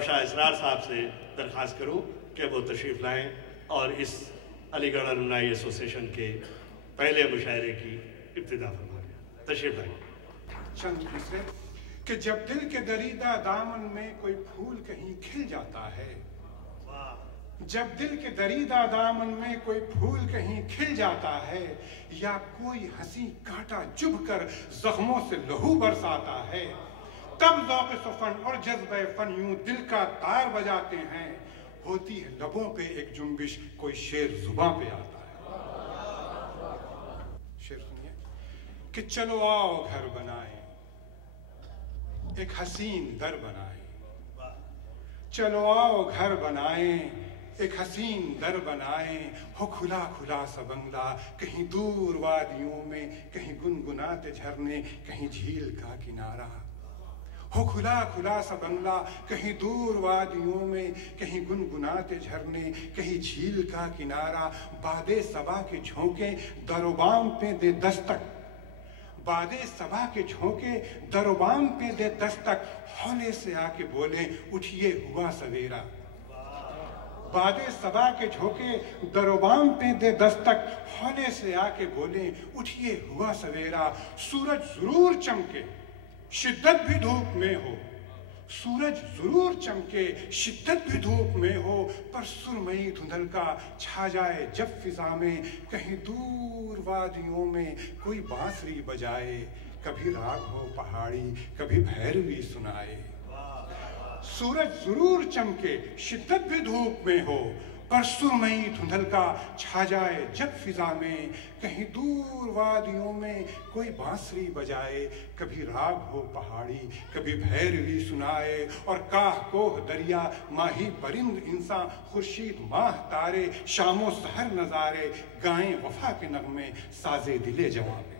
और शाह इसरार साहब से दरख्वास्त करूं कि वो तशरीफ़ लाएं और इस अलीगढ़ अलुमनाई एसोसिएशन के पहले मुशायरे की इब्तिदा फरमाएं। तशरीफ़ लाएं। चंद मिसरे कि जब दिल के दरीदा दामन में कोई फूल कहीं खिल जाता है, जब दिल के दरीदा दामन में कोई फूल कहीं खिल जाता है, या कोई हंसी कांटा चुभ कर जख्मों से लहू बरसाता है, तब ज़ौक़ सुफ़न और जज्बे फन यूं दिल का तार बजाते हैं। होती है लबों पे एक जुम्बिश, कोई शेर जुबां पे आता है। शेर सुनिए कि चलो आओ घर बनाए, एक हसीन दर बनाए। चलो आओ घर बनाए, एक हसीन दर बनाए। हो खुला खुला सा बंगला, कहीं दूर वादियों में, कहीं गुनगुनाते झरने, कहीं झील का किनारा। हो खुला खुला सा बंगला, कहीं दूर वादियों में, कहीं गुनगुनाते झरने, कहीं झील का किनारा। बादे सबा के झोंके दरोबाम पे दे दस्तक, बादे सबा के झोंके दरोबाम पे दे दस्तक। हौले से आके बोले उठिए हुआ सवेरा। बादे सबा के झोंके दरोबाम पे दे दस्तक, हौले से आके बोले उठिए हुआ सवेरा। सूरज जरूर चमके शिद्दत भी धूप में हो, सूरज जरूर चमके शिद्दत भी धूप में हो, पर सुरमई धुंधल का छा जाए जब फिजा में। कहीं दूर वादियों में कोई बांसुरी बजाए, कभी राग हो पहाड़ी, कभी भैरवी सुनाए। सूरज जरूर चमके शिद्दत भी धूप में हो, पर सुरमई धुंधल का छा जाए जब फिजा में। कहीं दूर वादियों में कोई बांसुरी बजाए, कभी राग हो पहाड़ी, कभी भैरवी सुनाए। और काह कोह दरिया माही परिंद इंसान, खुर्शीद माह तारे, शामो सहर नजारे, गाएं वफा के नगमे साजे दिले जवां में।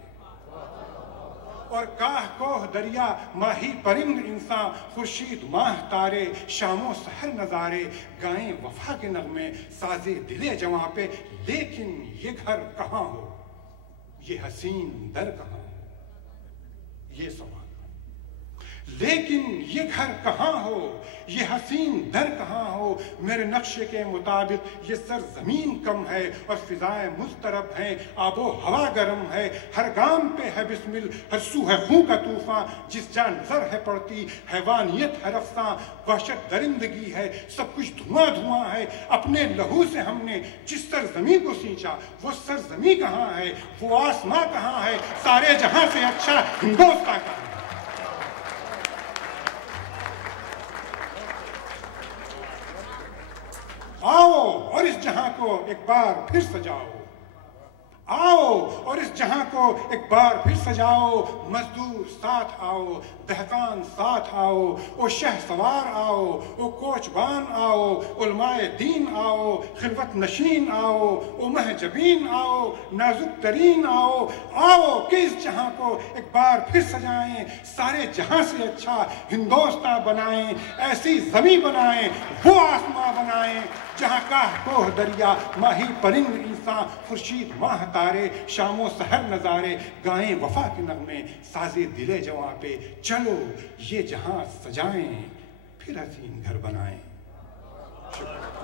और काह कोह दरिया माही परिंद इंसान, खुर्शीद माह तारे, शामो सहर नजारे, गाएं वफा के नगमे साजे दिले जवां पे। लेकिन ये घर कहाँ हो, ये हसीन दर कहाँ हो, ये सवाल। लेकिन ये घर कहाँ हो, ये हसीन दर कहाँ हो। मेरे नक्शे के मुताबिक ये सरजमीन कम है और फिजाएं मुस्तरब हैं, आबो हवा गर्म है। हर गाम पे है बिस्मिल, हर सू है खूं का तूफान। जिस जान नजर है पड़ती हैवानियत है रफ्तां, वहशत दरिंदगी है, सब कुछ धुआं धुआं है। अपने लहू से हमने जिस सरजमी को सींचा, वो सरजमी कहाँ है, वो आसमां कहाँ है, सारे जहां से अच्छा हिंदुस्तान कहाँ है। आओ और इस जहां को एक बार फिर सजाओ, आओ और इस जहां को एक बार फिर सजाओ। मजदूर साथ आओ, दहकान साथ आओ, ओ शह सवार आओ, ओ कोचबान आओ, उलमाए दीन आओ, खिलवत नशीन आओ, ओ महजबीन आओ, नाजुक तरीन आओ। आओ कि इस जहां को एक बार फिर सजाएं, सारे जहां से अच्छा हिंदुस्तान बनाएं। ऐसी जमी बनाएं, वो आसमां बनाएं, जहां काह कोह दरिया माही परिंद इंसान, खुर्शीद माह तारे, शामो सहर नजारे, गाएं वफा के नगमे साजे दिले जवां पे। चलो ये जहां सजाएं, फिर हसीन घर बनाएं। शुक्रिया।